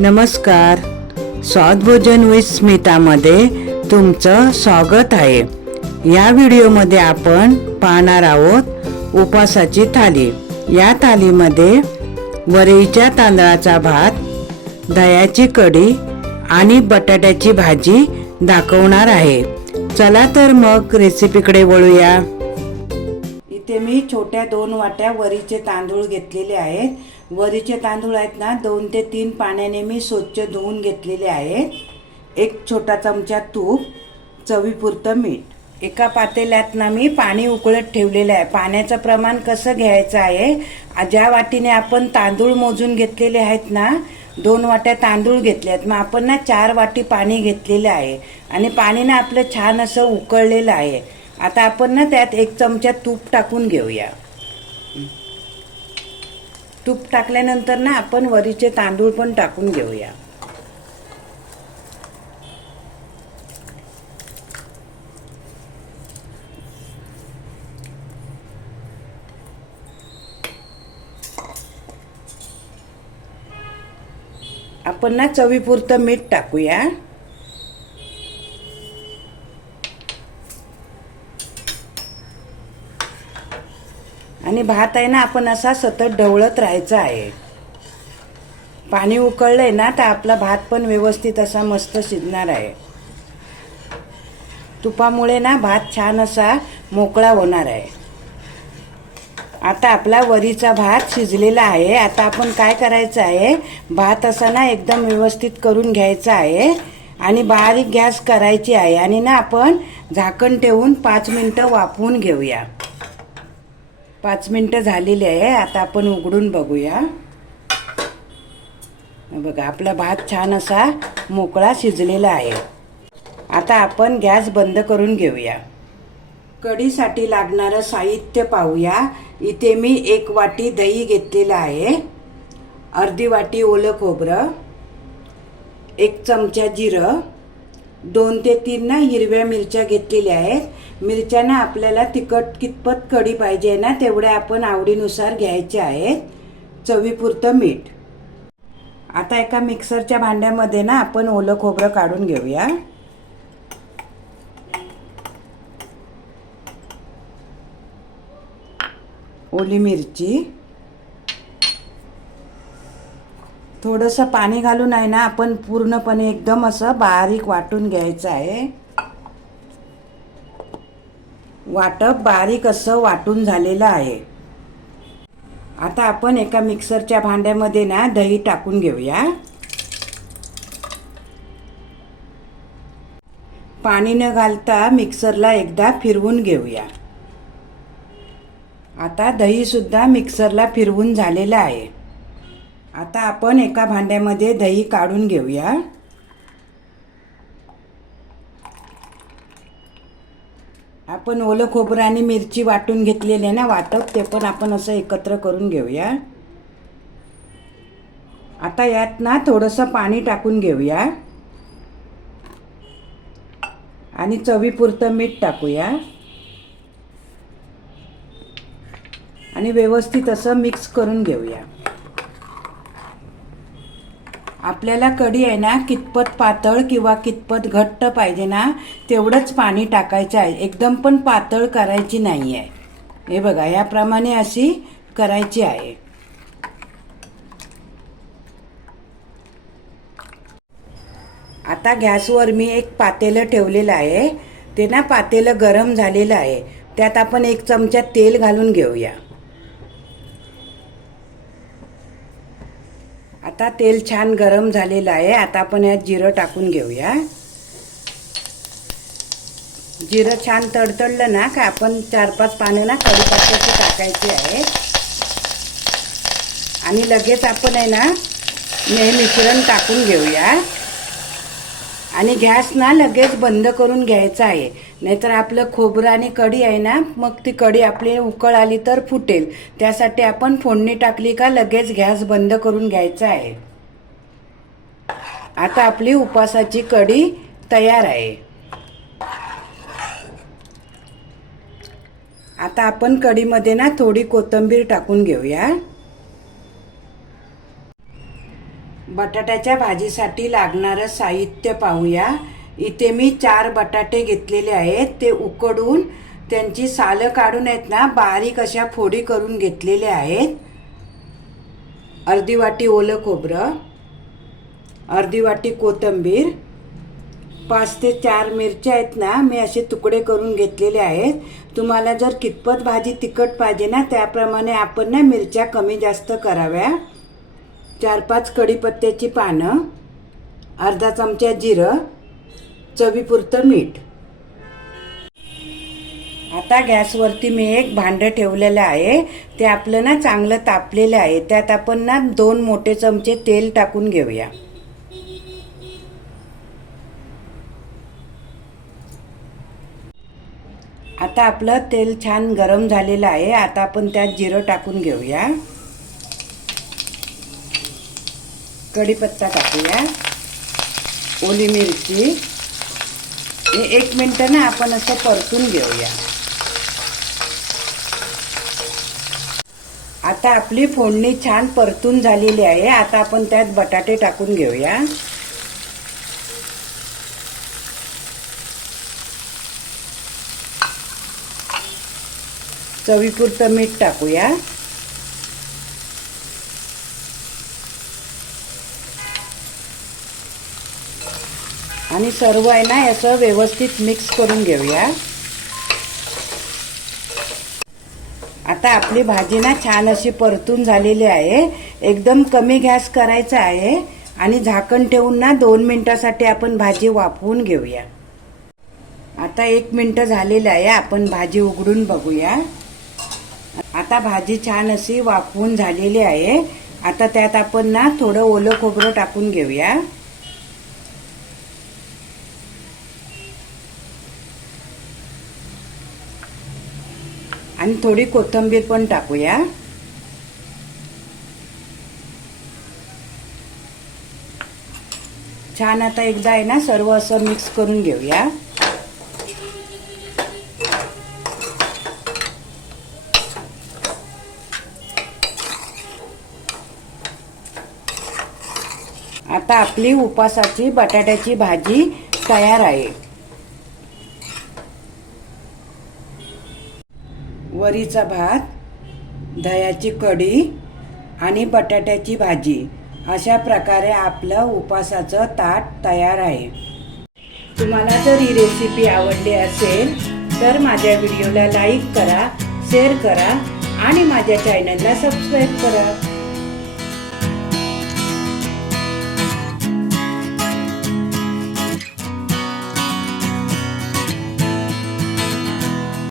नमस्कार. स्वादभोजन विथ स्मितामध्ये तुमचं स्वागत आहे. या व्हिडिओमध्ये आपण पाहणार आहोत उपासाची थाली. या थालीमध्ये वरईच्या तांदळाचा भात दह्याची कढी आणि बटाट्याची भाजी दाखवणार आहे. चला तर मग रेसिपीकडे वळूया. इथे मी छोट्या दोन वाट्या वरीचे तांदूळ घेतलेले आहेत. वरीचे तांदूळ आहेत ना दोन ते तीन पाण्याने मी स्वच्छ धुवून घेतलेले आहेत. एक छोटा चमचा तूप चवीपुरतं मीठ. एका पातेल्यात ना मी पाणी उकळत ठेवलेलं आहे. पाण्याचं प्रमाण कसं घ्यायचं आहे? ज्या वाटीने आपण तांदूळ मोजून घेतलेले आहेत ना दोन वाट्या तांदूळ घेतले आहेत. मग आपण ना चार वाटी पाणी घेतलेलं आहे. आणि पाणी ना आपलं छान असं उकळलेलं आहे. आता आपण ना त्यात एक चमचा तूप टाकून घेऊया. तूप टाकल्यानंतर ना आपण वरीचे तांदूळ पण टाकून घेऊया. आपण ना चवीपुरतं मीठ टाकूया. आणि भात आहे ना आपण असा सतत ढवळत राहायचा आहे. पाणी उकळलंय ना तर आपला भात पण व्यवस्थित असा मस्त शिजणार आहे. तुपामुळे ना भात छान असा मोकळा होणार आहे. आता आपला वरीचा भात शिजलेला आहे. आता आपण काय करायचं आहे? भात असा ना एकदम व्यवस्थित करून घ्यायचा आहे. आणि बारीक गॅस करायची आहे. आणि ना आपण झाकण ठेवून पाच मिनटं वाफवून घेऊया. पाच मिनटं झालेली आहे. आता आपण उघडून बघूया. बघा आपला भात छान असा मोकळा शिजलेला आहे. आता आपण गॅस बंद करून घेऊया. कढीसाठी लागणारं साहित्य पाहूया. इथे मी एक वाटी दही घेतलेलं आहे. अर्धी वाटी ओलं खोबरं एक चमचा जिरं दोन ते तीन ना हिरव्या मिरच्या घेतलेल्या आहेत. मिरच्या ना आपल्याला तिखट कितपत कडी पाहिजे ना तेवढ्या आपण आवडीनुसार घ्यायच्या आहेत. चवीपुरतं मीठ. आता एका मिक्सरच्या भांड्यामध्ये ना आपण ओलं खोबरं काढून घेऊया. ओली मिरची. थोडंसं पाणी घालून आहे ना आपण पूर्णपणे एकदम असं बारीक वाटून घ्यायचं आहे. वाटप बारीक असं वाटून झालेलं आहे. आता आपण एका मिक्सरच्या भांड्यामध्ये ना दही टाकून घेऊया. पाणी न घालता मिक्सरला एकदा फिरवून घेऊया. आता दहीसुद्धा मिक्सरला फिरवून झालेलं आहे. आता आपण एका भांड्यामध्ये दही काढून घेऊया. आपण ओलं खोबरं आणि मिरची वाटून घेतलेली आहे ना वाटप ते पण आपण असं एकत्र करून घेऊया. आता यात ना थोडंसं पाणी टाकून घेऊया. आणि चवीपुरतं मीठ टाकूया. आणि व्यवस्थित असं मिक्स करून घेऊया. आपल्याला कढी आहे ना कितपत पातळ किंवा कितपत घट्ट पाहिजे ना तेवढंच पाणी टाकायचं आहे. एकदम पण पातळ करायची नाही आहे. हे बघा याप्रमाणे अशी करायची आहे. आता गॅसवर मी एक पातेलं ठेवलेलं आहे. ते ना पातेलं गरम झालेलं आहे. त्यात आपण एक चमचा तेल घालून घेऊया. आता तेल छान गरम झालेलं आहे. आता आपण यात जिरं टाकून घेऊया. जिरं छान तडतडलं ना का आपण चार पाच पानं ना कढीपत्त्याची टाकायची आहे. आणि लगेच आपण आहे ना हे मिश्रण टाकून घेऊया. आणि गॅस ना लगेच बंद करून घ्यायचा आहे. नाहीतर आपलं खोबरं आणि कढी आहे ना मग ती कढी आपली उकळ आली तर फुटेल. त्यासाठी आपण फोडणी टाकली का लगेच गॅस बंद करून घ्यायचा आहे. आता आपली उपासाची कढी तयार आहे. आता आपण कढीमध्ये ना थोडी कोथिंबीर टाकून घेऊया. बटाट्याच्या भाजीसाठी लागणारं साहित्य पाहूया. इथे मी चार बटाटे घेतलेले आहेत. ते उकडून त्यांची सालं काढून आहेत ना बारीक अशा फोडी करून घेतलेल्या आहेत. अर्धी वाटी ओलं खोबरं अर्धी वाटी कोथिंबीर पाच ते चार मिरच्या आहेत ना मी असे तुकडे करून घेतलेले आहेत. तुम्हाला जर कितपत भाजी तिखट पाहिजे ना त्याप्रमाणे आपण ना मिरच्या कमी जास्त कराव्या. चार पाच कढीपत्त्याची पानं अर्धा चमचा जिरं चवीपुरतं मीठ. आता गॅसवरती मी एक भांडं ठेवलेलं आहे. ते आपलं ना चांगलं तापलेलं आहे. त्यात आपण ना दोन मोठे चमचे तेल टाकून घेऊया. आता आपलं तेल छान गरम झालेलं आहे. आता आपण त्यात जिरं टाकून घेऊया. कढीपत्ता टाकूया. ओली मिरची. हे एक मिनटं ना आपण असं परतून घेऊया. आता आपली फोडणी छान परतून झालेली आहे. आता आपण त्यात बटाटे टाकून घेऊया. चवीपुरतं मीठ टाकूया. आणि सर्व आहे ना याचं व्यवस्थित मिक्स करून घेऊया. आता आपली भाजी ना छान अशी परतून झालेली आहे. एकदम कमी गॅस करायचा आहे आणि झाकण ठेवून ना दोन मिनिटासाठी आपण भाजी वाफवून घेऊया. आता एक मिनटं झालेलं आहे आपण भाजी उघडून बघूया. आता भाजी छान अशी वाफवून झालेली आहे. आता त्यात आपण ना थोडं ओलं खोबरं टाकून घेऊया. आणि थोडी कोथिंबीर पण टाकूया. छान आता एकदा आहे ना सर्व असं मिक्स करून घेऊया. आता आपली उपासाची बटाट्याची भाजी तयार आहे. वरीचा भात दह्याची कढी आणि बटाट्याची भाजी. अशा प्रकारे आपलं उपासाचं ताट तयार आहे. तुम्हाला जर ही रेसिपी आवडली असेल तर माझ्या व्हिडिओला लाईक करा शेअर करा आणि माझ्या चॅनलला सबस्क्राईब करा.